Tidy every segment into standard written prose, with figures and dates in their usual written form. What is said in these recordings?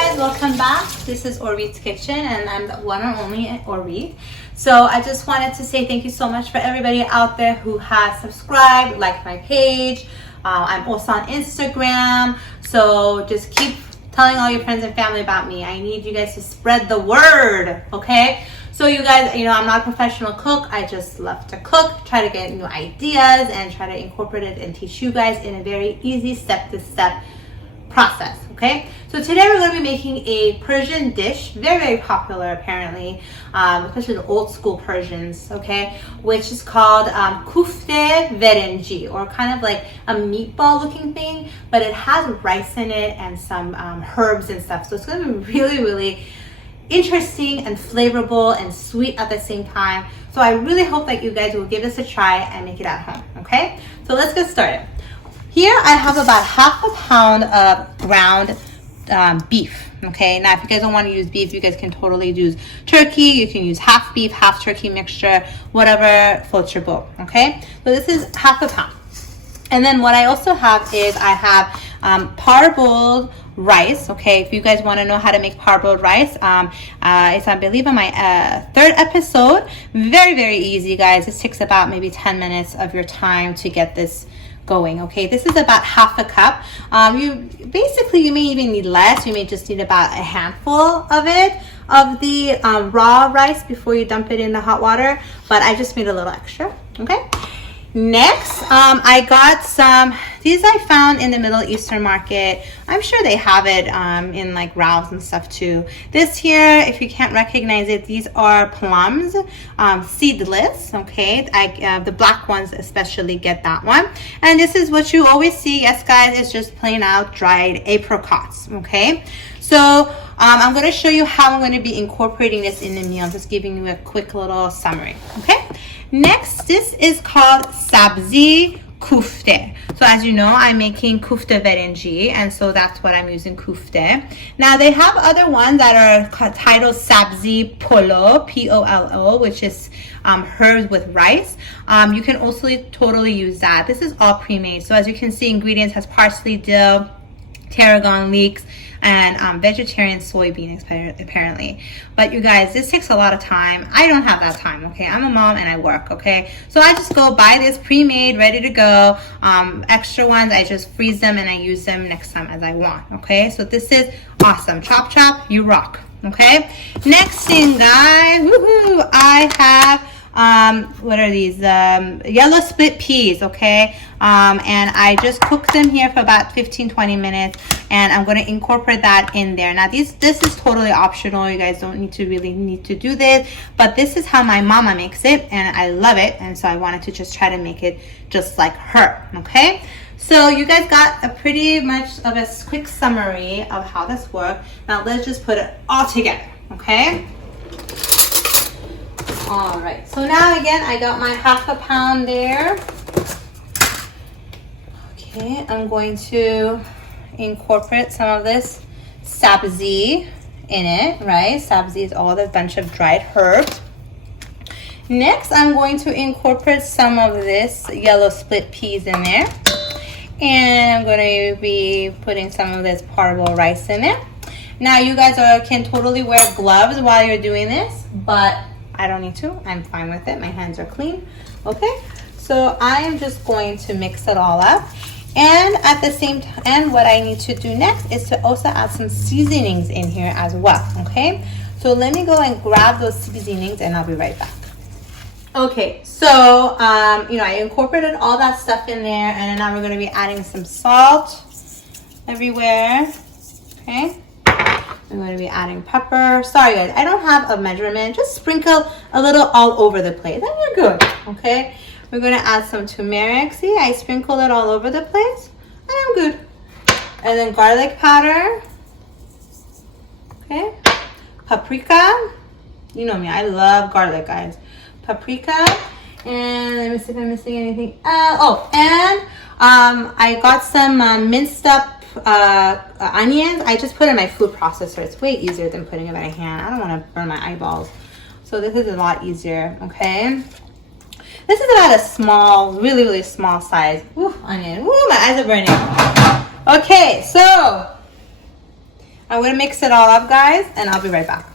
guys, welcome back. This is Orit's Kitchen and I'm the one and only Orit. So I just wanted to say thank you so much for everybody out there who has subscribed, liked my page. I'm also on Instagram, so just keep telling all your friends and family about me. I need you guys to spread the word, okay? So you guys, I'm not a professional cook. I just love to cook, try to get new ideas and try to incorporate it and teach you guys in a very easy step-to-step process, okay? So today we're going to be making a Persian dish, very, very popular apparently, especially the old school Persians, okay? Which is called kufte Berenji, or kind of like a meatball looking thing, but it has rice in it and some herbs and stuff. So it's going to be really, really interesting and flavorful and sweet at the same time. So I really hope that you guys will give this a try and make it at home, okay? So let's get started. Here I have about half a pound of ground beef, okay? Now if you guys don't want to use beef, you guys can totally use turkey. You can use half beef, half turkey mixture, whatever floats your boat, okay? So this is half a pound. And then what I also have is I have parboiled rice, okay? If you guys want to know how to make parboiled rice, it's I believe on my third episode. Very, very easy, guys. This takes about maybe 10 minutes of your time to get this going, okay? This is about half a cup. You may even need less. You may just need about a handful of it, of the raw rice before you dump it in the hot water, but I just made a little extra, okay? Next, I got some, these I found in the Middle Eastern market. I'm sure they have it in like Ralph's and stuff too. This here, if you can't recognize it, these are plums, seedless, okay? The black ones especially get that one. And this is what you always see, yes guys, it's just plain out dried apricots, okay? So I'm going to show you how I'm going to be incorporating this in the meal. I'm just giving you a quick little summary, okay? Next, this is called sabzi kufte. So as you know, I'm making kufte berenji, and so that's what I'm using, kufte. Now they have other ones that are titled sabzi polo, P-O-L-O, which is herbs with rice. You can also totally use that. This is all pre-made. So as you can see, ingredients has parsley, dill, tarragon leeks, and vegetarian soybeans apparently. But you guys, this takes a lot of time. I don't have that time, okay? I'm a mom and I work, okay? So I just go buy this pre-made, ready to go. Extra ones, I just freeze them and I use them next time as I want, okay? So this is awesome. Chop, chop, you rock, okay? Next thing, guys, woohoo, I have what are these, yellow split peas, okay? And I just cooked them here for about 15-20 minutes, and I'm going to incorporate that in there. Now this is totally optional. You guys don't really need to do this, but this is how my mama makes it and I love it, and so I wanted to just try to make it just like her, okay? So you guys got a pretty much of a quick summary of how this works. Now let's just put it all together, okay? All right, so now again, I got my half a pound there. Okay, I'm going to incorporate some of this sabzi in it, right? Sabzi is all the bunch of dried herbs. Next, I'm going to incorporate some of this yellow split peas in there. And I'm going to be putting some of this parboiled rice in there. Now, you guys can totally wear gloves while you're doing this, but I don't need to. I'm fine with it. My hands are clean. Okay, so I am just going to mix it all up. And at the same time, what I need to do next is to also add some seasonings in here as well, okay? So let me go and grab those seasonings and I'll be right back. Okay, so, I incorporated all that stuff in there, and now we're going to be adding some salt everywhere, okay? I'm going to be adding pepper. Sorry guys, I don't have a measurement. Just sprinkle a little all over the place and you're good, okay? We're going to add some turmeric. See, I sprinkled it all over the place and I'm good. And then garlic powder, okay? Paprika. You know me, I love garlic, guys. Paprika. And let me see if I'm missing anything. I got some minced up onions. I just put in my food processor. It's way easier than putting it by hand. I don't want to burn my eyeballs. So this is a lot easier, okay? This is about a small, really, really small size. Ooh, onion. Ooh, my eyes are burning. Okay, so I'm gonna mix it all up, guys, and I'll be right back.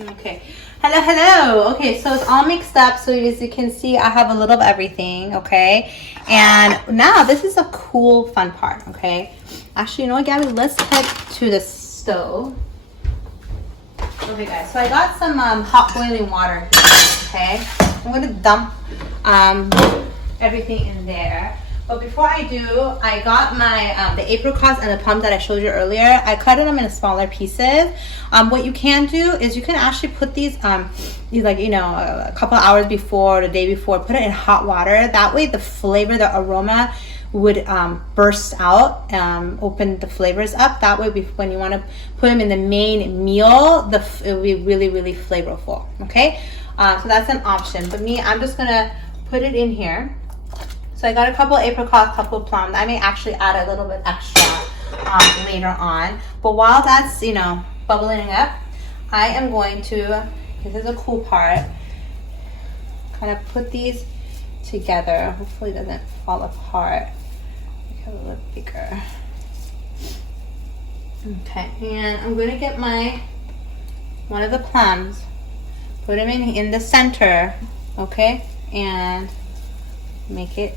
Okay. Hello. Okay, so it's all mixed up. So as you can see, I have a little of everything, okay? And now this is a cool, fun part, okay? Actually, you know what, Gabby? Let's head to the stove. Okay, guys, so I got some hot boiling water here, okay? I'm gonna dump everything in there. But before I do, I got my the apricots and the plums that I showed you earlier. I cut them in smaller pieces. What you can do is you can actually put these like, you know, a couple hours before, the day before, put it in hot water. That way the flavor, the aroma would burst out, open the flavors up. That way when you want to put them in the main meal, it will be really, really flavorful, okay? So that's an option. But me, I'm just gonna put it in here. So I got a couple apricots, couple plums. I may actually add a little bit extra later on. But while that's, you know, bubbling up, I am going to, this is a cool part, kind of put these together. Hopefully it doesn't fall apart. Make it a little bigger. Okay, and I'm gonna get one of the plums, put them in the center, okay, and make it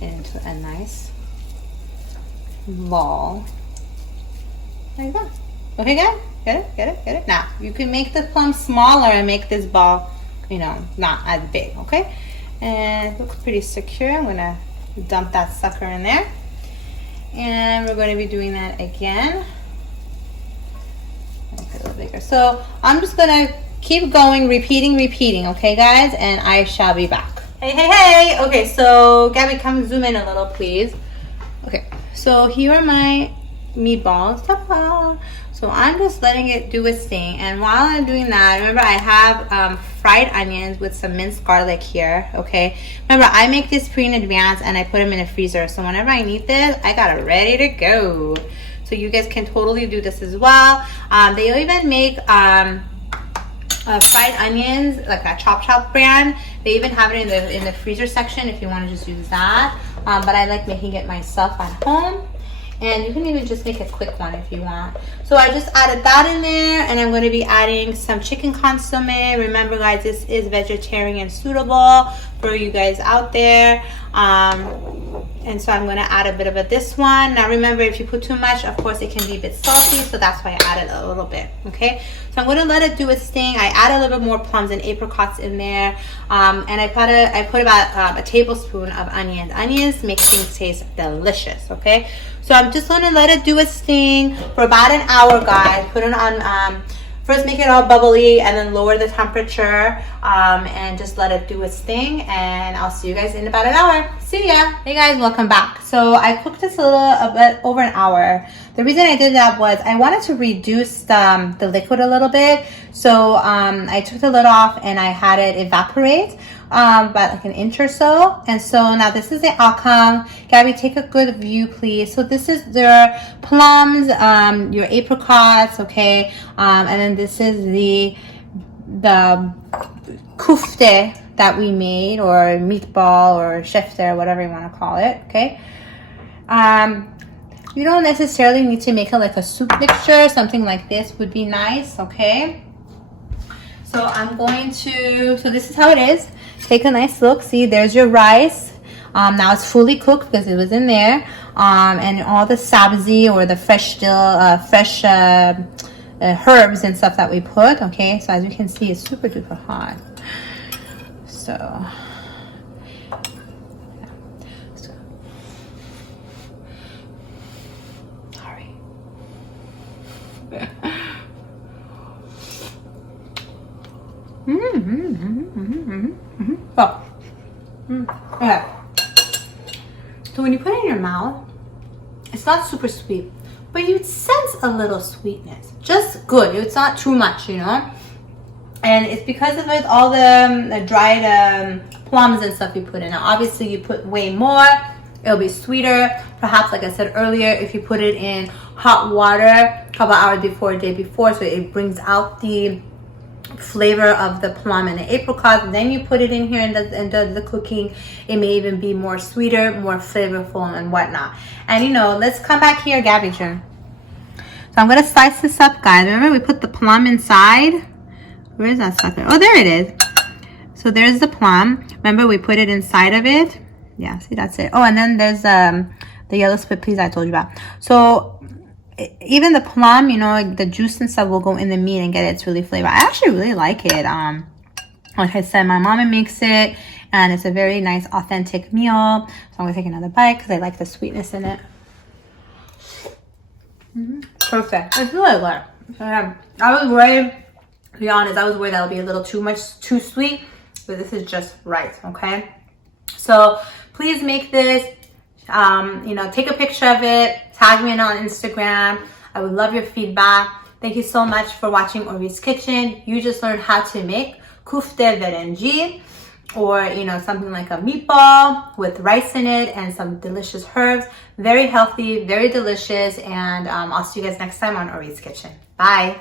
into a nice ball like that. Okay, guys, get it. Now you can make the plum smaller and make this ball, you know, not as big, okay? And it looks pretty secure. I'm gonna dump that sucker in there, and we're going to be doing that again. Make it a little bigger. So I'm just gonna keep going, repeating, okay, guys, and I shall be back. Hey. Okay, so Gabby, come zoom in a little, please. Okay, so here are my meatballs. Ta-da! So I'm just letting it do its thing. And while I'm doing that, remember I have fried onions with some minced garlic here, okay? Remember, I make this in advance and I put them in a freezer. So whenever I need this, I got it ready to go. So you guys can totally do this as well. They even make fried onions, like that Chop brand. They even have it in the freezer section if you want to just use that. But I like making it myself at home. And you can even just make a quick one if you want. So I just added that in there, and I'm going to be adding some chicken consomme. Remember, guys, this is vegetarian suitable for you guys out there. And so I'm going to add a bit of this one. Now remember, if you put too much, of course it can be a bit salty, so that's why I added a little bit, okay? So I'm going to let it do its thing. I add a little bit more plums and apricots in there, and I put about a tablespoon of onions. Onions make things taste delicious, okay? So I'm just going to let it do its thing for about an hour, guys. Put it on first make it all bubbly and then lower the temperature, and just let it do its thing, and I'll see you guys in about an hour. See ya. Hey guys, welcome back. So I cooked this a bit over an hour. The reason I did that was I wanted to reduce the liquid a little bit. So I took the lid off and I had it evaporate about like an inch or so. And so now this is the outcome. Gabby, take a good view, please. So this is your plums, your apricots, okay, and then this is the kufte that we made, or meatball, or shefte, or whatever you want to call it, okay. You don't necessarily need to make it like a soup mixture. Something like this would be nice, okay. So I'm going to, so this is how it is. Take a nice look. See, there's your rice. Now it's fully cooked because it was in there. And all the sabzi, or the fresh herbs and stuff that we put, okay. So as you can see, it's super duper hot. So sorry. Okay. So when you put it in your mouth, it's not super sweet, but you sense a little sweetness. Just good. It's not too much, you know. And it's because of it, all the dried plums and stuff you put in. Now, obviously, you put way more, it'll be sweeter. Perhaps, like I said earlier, if you put it in hot water a couple hours before, a day before, so it brings out the flavor of the plum and the apricot, then you put it in here and does the cooking, it may even be more sweeter, more flavorful and whatnot. And you know, let's come back here, Gabby. So I'm gonna slice this up, guys. Remember we put the plum inside? Where is that sucker? Oh, there it is. So there's the plum. Remember we put it inside of it? Yeah, see, that's it. Oh, and then there's the yellow split peas I told you about. So even the plum, you know, like the juice and stuff will go in the meat and get its really flavor. I actually really like it. Like I said, my mama makes it, and it's a very nice, authentic meal. So I'm gonna take another bite because I like the sweetness in it. Perfect. It's really good. I was worried, to be honest, I was worried that would be a little too sweet, but this is just right, okay? So please make this, you know, take a picture of it, tag me on Instagram. I would love your feedback. Thank you so much for watching Orit's Kitchen. You just learned how to make kufte berenji, or, you know, something like a meatball with rice in it and some delicious herbs. Very healthy, very delicious, and I'll see you guys next time on Orit's Kitchen. Bye.